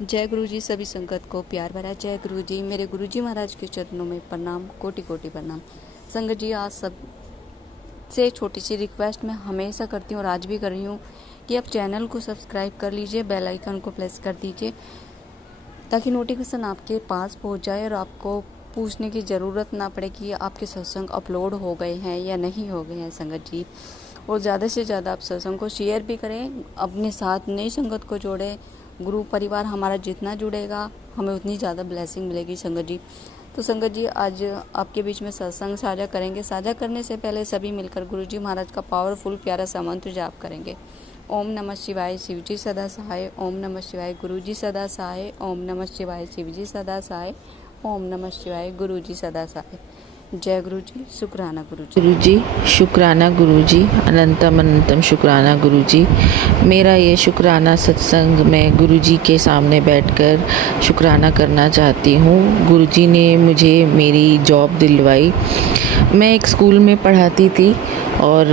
जय गुरु जी। सभी संगत को प्यार भरा जय गुरु जी। मेरे गुरु जी महाराज के चरणों में प्रणाम, कोटि कोटि प्रणाम। संगत जी, आज सबसे छोटी सी रिक्वेस्ट मैं हमेशा करती हूँ और आज भी कर रही हूँ कि आप चैनल को सब्सक्राइब कर लीजिए, बेल आइकन को प्रेस कर दीजिए ताकि नोटिफिकेशन आपके पास पहुँच जाए और आपको पूछने की ज़रूरत ना पड़े कि आपके सत्संग अपलोड हो गए हैं या नहीं हो गए हैं। संगत जी, और ज़्यादा से ज़्यादा आप सत्संग को शेयर भी करें, अपने साथ नई संगत को जोड़ें। गुरु परिवार हमारा जितना जुड़ेगा हमें उतनी ज़्यादा ब्लेसिंग मिलेगी। संगत जी, तो संगत जी, आज आपके बीच में सत्संग साझा करेंगे। साझा करने से पहले सभी मिलकर गुरु जी महाराज का पावरफुल प्यारा सा मंत्र जाप करेंगे। ओम नमः शिवाय, शिव जी सदा सहाय। ओम नमः शिवाय, गुरु जी सदा सहाय। ओम नमः शिवाय, शिव जी सदा सहाय। ओम नमः शिवाय, गुरु जी सदा सहाय। जय गुरु जी। शुक्राना गुरु जी। गुरु जी शुक्राना, गुरु जी अनंतम अनंतम शुक्राना। गुरु जी, मेरा ये शुक्राना सत्संग मैं गुरु जी के सामने बैठकर शुक्राना करना चाहती हूँ। गुरु जी ने मुझे मेरी जॉब दिलवाई। मैं एक स्कूल में पढ़ाती थी और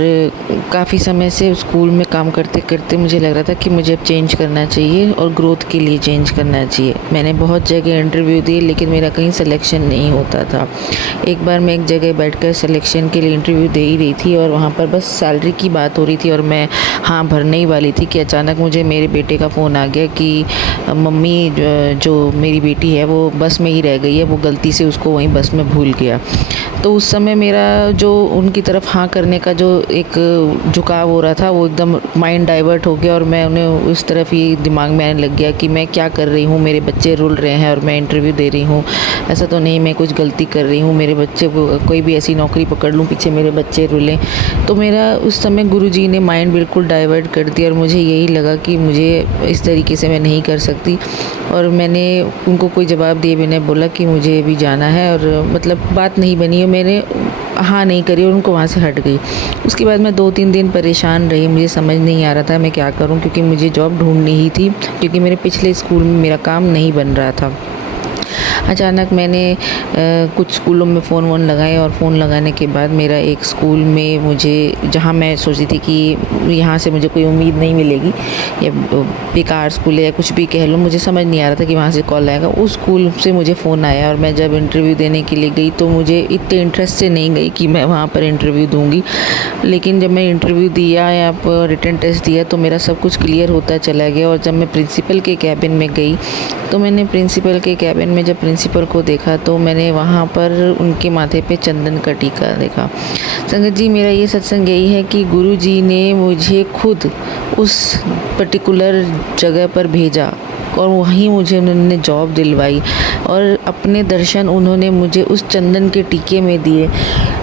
काफ़ी समय से उस स्कूल में काम करते करते मुझे लग रहा था कि मुझे अब चेंज करना चाहिए और ग्रोथ के लिए चेंज करना चाहिए। मैंने बहुत जगह इंटरव्यू दिए लेकिन मेरा कहीं सिलेक्शन नहीं होता था। एक बार मैं एक जगह बैठकर सिलेक्शन के लिए इंटरव्यू दे ही रही थी और वहाँ पर बस सैलरी की बात हो रही थी और मैं हाँ भरने ही वाली थी कि अचानक मुझे मेरे बेटे का फ़ोन आ गया कि मम्मी जो मेरी बेटी है वो बस में ही रह गई है, वो गलती से उसको वहीं बस में भूल गया। तो उस समय मेरा जो उनकी तरफ हाँ करने का जो एक झुकाव हो रहा था वो एकदम माइंड डाइवर्ट हो गया और मैं उन्हें उस तरफ ही दिमाग में आने लग गया कि मैं क्या कर रही हूँ, मेरे बच्चे रुल रहे हैं और मैं इंटरव्यू दे रही हूँ। ऐसा तो नहीं मैं कुछ गलती कर रही हूँ, मेरे बच्चे को कोई भी ऐसी नौकरी पकड़ लूँ पीछे मेरे बच्चे रुलें। तो मेरा उस समय गुरुजी ने माइंड बिल्कुल डाइवर्ट कर दिया और मुझे यही लगा कि मुझे इस तरीके से मैं नहीं कर सकती। और मैंने उनको कोई जवाब दिए बिना बोला कि मुझे भी जाना है और मतलब बात नहीं बनी और मैंने हाँ नहीं करी और उनको वहाँ से हट गई। उसके बाद मैं 2-3 दिन परेशान रही, मुझे समझ नहीं आ रहा था मैं क्या करूँ, क्योंकि मुझे जॉब ढूंढनी ही थी, क्योंकि मेरे पिछले स्कूल में मेरा काम नहीं बन रहा था। अचानक मैंने कुछ स्कूलों में फ़ोन वोन लगाए और फ़ोन लगाने के बाद मेरा एक स्कूल में मुझे, जहाँ मैं सोची थी कि यहाँ से मुझे कोई उम्मीद नहीं मिलेगी या बेकार स्कूल है या कुछ भी कह लो, मुझे समझ नहीं आ रहा था कि वहाँ से कॉल आएगा। उस स्कूल से मुझे फ़ोन आया और मैं जब इंटरव्यू देने के लिए गई तो मुझे इतने इंटरेस्ट से नहीं गई कि मैं वहाँ पर इंटरव्यू दूँगी, लेकिन जब मैं इंटरव्यू दिया या रिटन टेस्ट दिया तो मेरा सब कुछ क्लियर होता चला गया। और जब मैं प्रिंसिपल के कैबिन में गई तो मैंने प्रिंसिपल के कैबिन में जब प्रिंसिपल को देखा तो मैंने वहाँ पर उनके माथे पे चंदन का टीका देखा। संगत जी, मेरा ये सत्संग यही है कि गुरु जी ने मुझे खुद उस पर्टिकुलर जगह पर भेजा और वहीं मुझे उन्होंने जॉब दिलवाई और अपने दर्शन उन्होंने मुझे उस चंदन के टीके में दिए।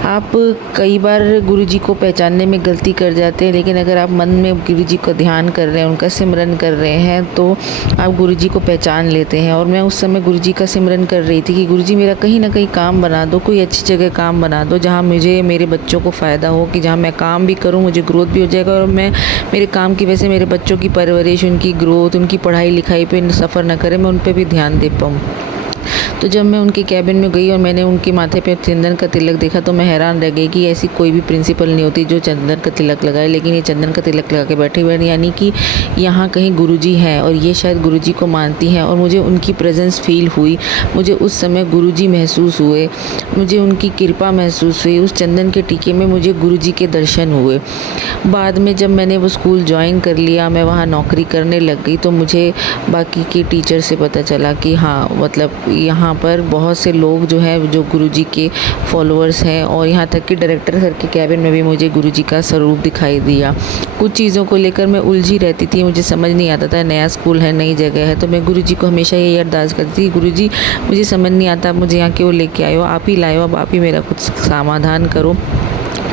आप कई बार गुरुजी को पहचानने में गलती कर जाते हैं, लेकिन अगर आप मन में गुरुजी का ध्यान कर रहे हैं, उनका सिमरन कर रहे हैं तो आप गुरुजी को पहचान लेते हैं। और मैं उस समय गुरुजी का सिमरन कर रही थी कि गुरुजी मेरा कहीं ना कहीं काम बना दो, कोई अच्छी जगह काम बना दो जहाँ मुझे मेरे बच्चों को फ़ायदा हो, कि जहाँ मैं काम भी करूँ, मुझे ग्रोथ भी हो जाएगा और मैं मेरे काम की वजह से मेरे बच्चों की परवरिश, उनकी ग्रोथ, उनकी पढ़ाई लिखाई पे सफ़र न करें, मैं उन पर भी ध्यान दे पाऊँ। तो जब मैं उनके कैबिन में गई और मैंने उनके माथे पे चंदन का तिलक देखा तो मैं हैरान रह गई कि ऐसी कोई भी प्रिंसिपल नहीं होती जो चंदन का तिलक लगाए, लेकिन ये चंदन का तिलक लगा के बैठे हुए, यानी कि यहाँ कहीं गुरुजी हैं और ये शायद गुरुजी को मानती हैं। और मुझे उनकी प्रेजेंस फील हुई, मुझे उस समय गुरुजी महसूस हुए, मुझे उनकी कृपा महसूस हुई। उस चंदन के टीके में मुझे गुरुजी के दर्शन हुए। बाद में जब मैंने वो स्कूल ज्वाइन कर लिया, मैं वहाँ नौकरी करने लग गई, तो मुझे बाकी के टीचर से पता चला कि हाँ मतलब यहाँ पर बहुत से लोग जो हैं जो गुरुजी के फॉलोअर्स हैं, और यहाँ तक कि डायरेक्टर सर के कैबिन में भी मुझे गुरुजी का स्वरूप दिखाई दिया। कुछ चीज़ों को लेकर मैं उलझी रहती थी, मुझे समझ नहीं आता था, नया स्कूल है, नई जगह है, तो मैं गुरुजी को हमेशा यही अरदास करती थी, गुरुजी मुझे समझ नहीं आता, मुझे यहाँ क्यों लेके आए हो, आप ही लाए हो, अब आप ही मेरा कुछ समाधान करो,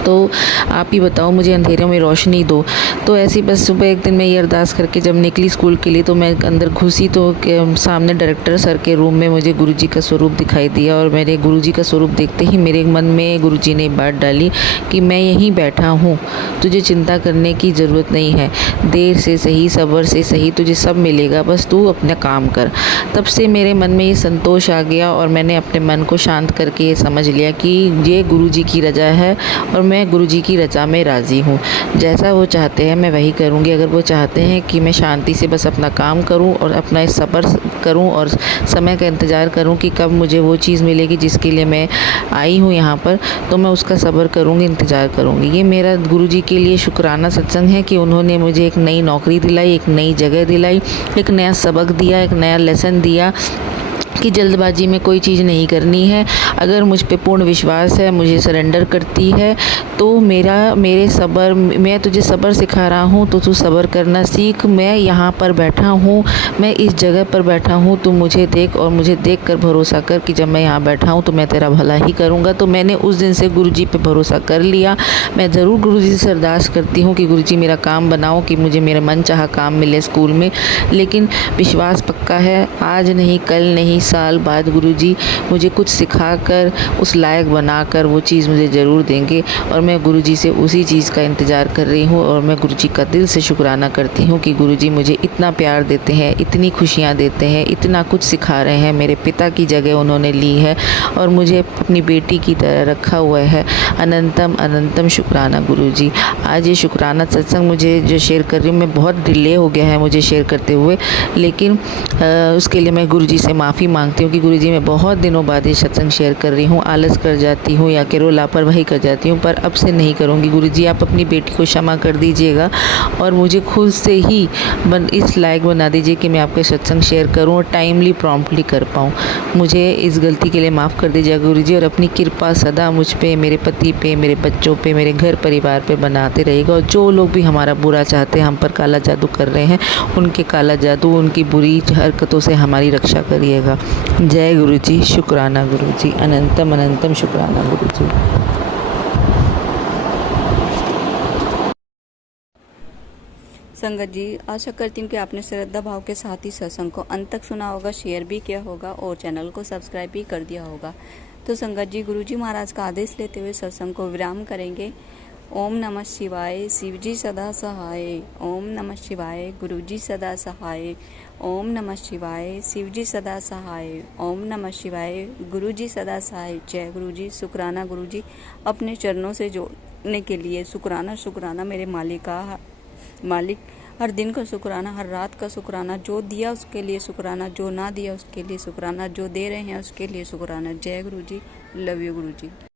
तो आप ही बताओ, मुझे अंधेरे में रोशनी दो। तो ऐसी बस सुबह एक दिन मैं ये अरदास करके जब निकली स्कूल के लिए तो मैं अंदर घुसी तो सामने डायरेक्टर सर के रूम में मुझे गुरुजी का स्वरूप दिखाई दिया। और मेरे गुरुजी का स्वरूप देखते ही मेरे मन में गुरुजी ने बात डाली कि मैं यहीं बैठा हूँ, तुझे चिंता करने की ज़रूरत नहीं है, देर से सही सब्र से सही तुझे सब मिलेगा, बस तू अपना काम कर। तब से मेरे मन में ये संतोष आ गया और मैंने अपने मन को शांत करके ये समझ लिया कि ये गुरुजी की रजा है और मैं गुरुजी की रज़ा में राज़ी हूँ। जैसा वो चाहते हैं मैं वही करूँगी। अगर वो चाहते हैं कि मैं शांति से बस अपना काम करूँ और अपना सब्र करूँ और समय का इंतज़ार करूँ कि कब मुझे वो चीज़ मिलेगी जिसके लिए मैं आई हूँ यहाँ पर, तो मैं उसका सब्र करूँगी, इंतज़ार करूँगी। ये मेरा गुरुजी के लिए शुक्राना सत्संग है कि उन्होंने मुझे एक नई नौकरी दिलाई, एक नई जगह दिलाई, एक नया सबक दिया, एक नया लेसन दिया कि जल्दबाजी में कोई चीज़ नहीं करनी है। अगर मुझ पे पूर्ण विश्वास है, मुझे सरेंडर करती है, तो मैं तुझे सब्र सिखा रहा हूँ, तो तू सब्र करना सीख। मैं यहाँ पर बैठा हूँ, मैं इस जगह पर बैठा हूँ, तू मुझे देख और मुझे देख कर भरोसा कर कि जब मैं यहाँ बैठा हूँ तो मैं तेरा भला ही करूँगा। तो मैंने उस दिन से गुरुजी पे भरोसा कर लिया। मैं ज़रूर गुरुजी से अरदास करती हूँ कि गुरुजी मेरा काम बनाओ, कि मुझे मेरा मन चाहा काम मिले स्कूल में, लेकिन विश्वास पक्का है, आज नहीं कल नहीं साल बाद गुरुजी मुझे कुछ सिखाकर उस लायक बनाकर वो चीज़ मुझे ज़रूर देंगे। और मैं गुरुजी से उसी चीज़ का इंतज़ार कर रही हूँ और मैं गुरुजी का दिल से शुक्राना करती हूँ कि गुरुजी मुझे इतना प्यार देते हैं, इतनी खुशियाँ देते हैं, इतना कुछ सिखा रहे हैं। मेरे पिता की जगह उन्होंने ली है और मुझे अपनी बेटी की तरह रखा हुआ है। अनंतम अनंतम शुक्राना गुरुजी। आज ये शुक्राना सत्संग मुझे जो शेयर कर रही हूँ, मैं बहुत डिले हो गया है मुझे शेयर करते हुए, लेकिन उसके लिए मैं गुरुजी से माफ़ी मांगती हूँ कि गुरुजी मैं बहुत दिनों बाद ये सत्संग शेयर कर रही हूँ। आलस कर जाती हूँ या कि लापरवाही कर जाती हूँ, पर अब से नहीं करूँगी। गुरुजी आप अपनी बेटी को क्षमा कर दीजिएगा और मुझे खुद से ही इस लायक बना दीजिए कि मैं आपके सत्संग शेयर करूँ और टाइमली प्रॉम्प्टली कर पाऊँ। मुझे इस गलती के लिए माफ़ कर दीजिएगा गुरुजी, और अपनी कृपा सदा मुझ पे, मेरे पति पे, मेरे बच्चों पे, मेरे घर परिवार पे बनाते रहिएगा। और जो लोग भी हमारा बुरा चाहते हैं, हम पर काला जादू कर रहे हैं, उनके काला जादू, उनकी बुरी हरकतों से हमारी रक्षा करिएगा। जय गुरुजी। शुक्राना गुरुजी। अनंतम अनंतम शुक्राना गुरुजी। संगत जी, आशा करती हूँ कि आपने श्रद्धा भाव के साथ ही सत्संग को अंत तक सुना होगा, शेयर भी किया होगा और चैनल को सब्सक्राइब भी कर दिया होगा। तो संगत जी, गुरुजी महाराज का आदेश लेते हुए सत्संग को विराम करेंगे। ओम नमः शिवाय, शिवजी सदा सहाय। ओम नमः शिवाय, गुरुजी सदा सहाय। ओम नमः शिवाय, शिवजी सदा सहाय। ओम नमः शिवाय, गुरुजी सदा सहाय। जय गुरुजी। शुक्राना गुरुजी, अपने चरणों से जोड़ने के लिए शुक्राना। शुक्राना मेरे मालिक, हर दिन का शुक्राना, हर रात का शुक्राना। जो दिया उसके लिए शुक्राना, जो ना दिया उसके लिए शुक्राना, जो दे रहे हैं उसके लिए शुक्राना। जय गुरुजी। Love you Guruji.